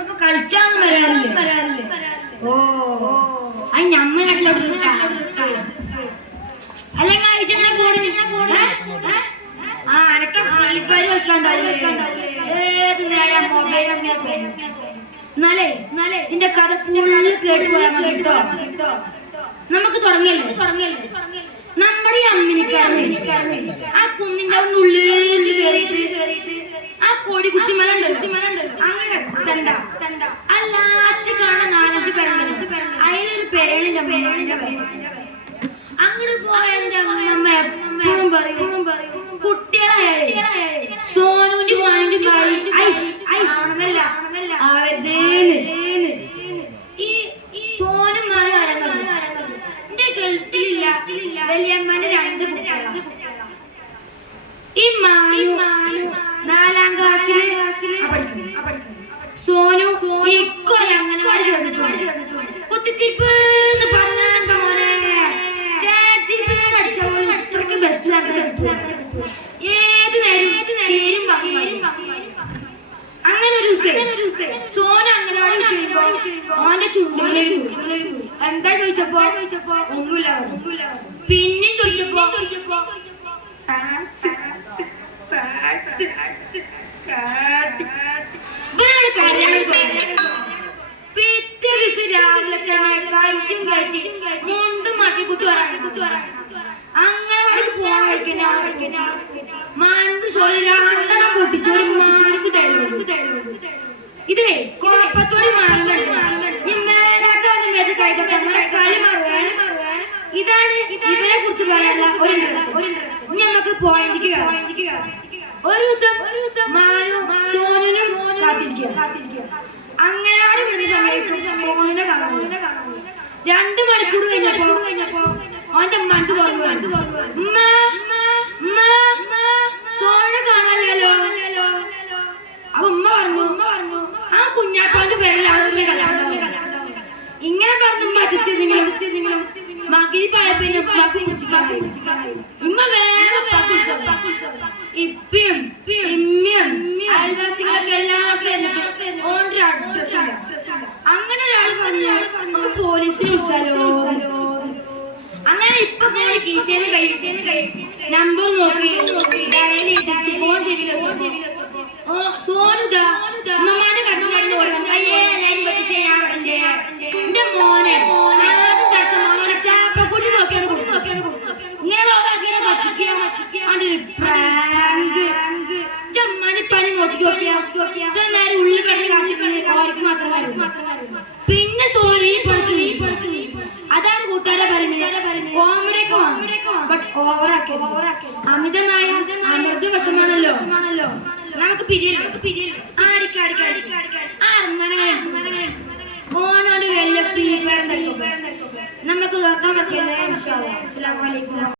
അപ്പൊ കളിച്ചാന്ന് വരാറില്ലേ? ഓ അത് ഞമ്മ നാട്ടിലോട്ട് അല്ലെങ്കിൽ അയച്ചങ്ങനെ പോണ അനക്ക ഫ്രീ ഫയർ കളിക്കാണ്ടാവില്ലേ? നേരം മൊബൈൽ എന്നാലേ ഇതിന്റെ കഥ ഫുള്ള് കേട്ട് പോയാൽ മതി കേട്ടോ. നമുക്ക് തുടങ്ങിയല്ലേ. നമ്മുടെ ഈ അമ്മിനിക്കാണ് ആ കുന്നിന്റെ ഉള്ളിൽ കയറിയിട്ട് ആ കോടി കുത്തിമല അങ്ങനെ തണ്ട ആ ലാസ്റ്റ് കാണാൻ 4-5 പേരുണ്ട്. അതിലൊരു പേരാണ് അങ്ങനെ പോയ എന്റെ അമ്മ എപ്പോഴും പറയും കുട്ടികളെ സോനുവിന്റെ മാനിന്റെ ആണെന്നല്ല ഈ സോനും മാനും ആരാന്നറിയോ? എന്റെ ഗൾഫിലില്ല വലിയമ്മന്റെ 2 കുട്ടികളാണ്. ഈ മാനു 4ാം ക്ലാസ്സിൽ പഠിക്കുന്നു. സോനു ഇക്കൊല്ലം അംഗനവാടി ചേർന്നിട്ടുണ്ട്. കുത്തിത്തിരിപ്പ് എന്ന് പറഞ്ഞാൽ മോനെ ചേച്ചിപ്പിനോട് അടിച്ച പോലെ അത്രയ്ക്ക് ബെസ്റ്റിലാണ്. ഏത് നേരം അങ്ങനെ ഒരു സോന അംഗനവാടി വിട്ടുമ്പോ ഓന്റെ ചുണ്ടിലെ എന്താ ചോദിച്ചപ്പോ ഒന്നുമില്ല. പിന്നെയും ചോദിച്ചപ്പോ പിറ്റേ ദിവസം രാവിലെ തന്നെ കഴിച്ചും കഴിച്ച് മുണ്ടും മാറ്റി കുത്തുവരാണ്. അങ്ങനെ പോകാൻ കഴിക്കുന്ന മാനത്ത് സോലരാണെണ്ണം പൊട്ടിച്ച ഒരു മാനസ് ഡയലോഗ്. ഇതേ കോപ്പത്തോടി കളി മാറുവേ. ഇതാണ് ഇവരെ കുറിച്ച് പറയാനുള്ള ഒരു ഇൻട്രസ്റ്റ്. നമുക്ക് പോയിന്റിക്ക് ഒരു ദിവസം മാനു സോനുനും കാത്തിരിക്കുക. അങ്ങനെയാണ് വിടുന്ന സമയത്തും സോനുനെ കാണുന്നത്. 2 മണിക്കൂർ കഴിഞ്ഞപ്പോ അവന്റെ മനത്ത് പറഞ്ഞു സോനുനെ കാണാനല്ലോ. അപ്പൊ ഉമ്മ പറഞ്ഞു ആ കുഞ്ഞാപ്പാന്റെ പേരിലാണ് ഇങ്ങനെ പറഞ്ഞു. മതിച്ചെങ്കിലും മകിരിപ്പായപ്പോ ഇമ്മ വേഗം ഇപ്പിയും ഇമ്മയും അയൽവാസികളൊക്കെ എല്ലാവർക്കും ഓൻ്റെ അഡ്രസ്. അങ്ങനെ ഒരാൾ പറഞ്ഞു നമുക്ക് പോലീസിനെ വിളിച്ചാലോ. അങ്ങനെ ഇപ്പൊ കീശേന് കൈ നമ്പർ നോക്കി ഫോൺ ചെയ്തില്ല. സോനുദാ ഉമ്മമാന്റെ കണ്ണു ഓടുന്നു. അയ്യേ പറ്റിച്ചേ ഞാൻ പറഞ്ഞേ എന്റെ മോനെ മോനോടെ ചാപ്പക്കുട്ടി നോക്കിയാണ് കൊടുത്തു. ഇങ്ങനെ ഓരോക്കിനെ പറ്റിക്കുക പനി മോത്തിക്ക് നോക്കിയാ നേരെ ഉള്ളിൽ കിടന്ന് കാത്തിരിക്കുന്നത് അവർക്ക് മാത്രം വരും. പിന്നെ സോനി അതാണ് കൂട്ടുകാരെ പറയുന്നത്. കോമഡിയൊക്കെ ബട്ട് ഓവറാക്കി അമിതമായ അമൃത വശമാണല്ലോ. നമുക്ക് പിരിയല്ലോ.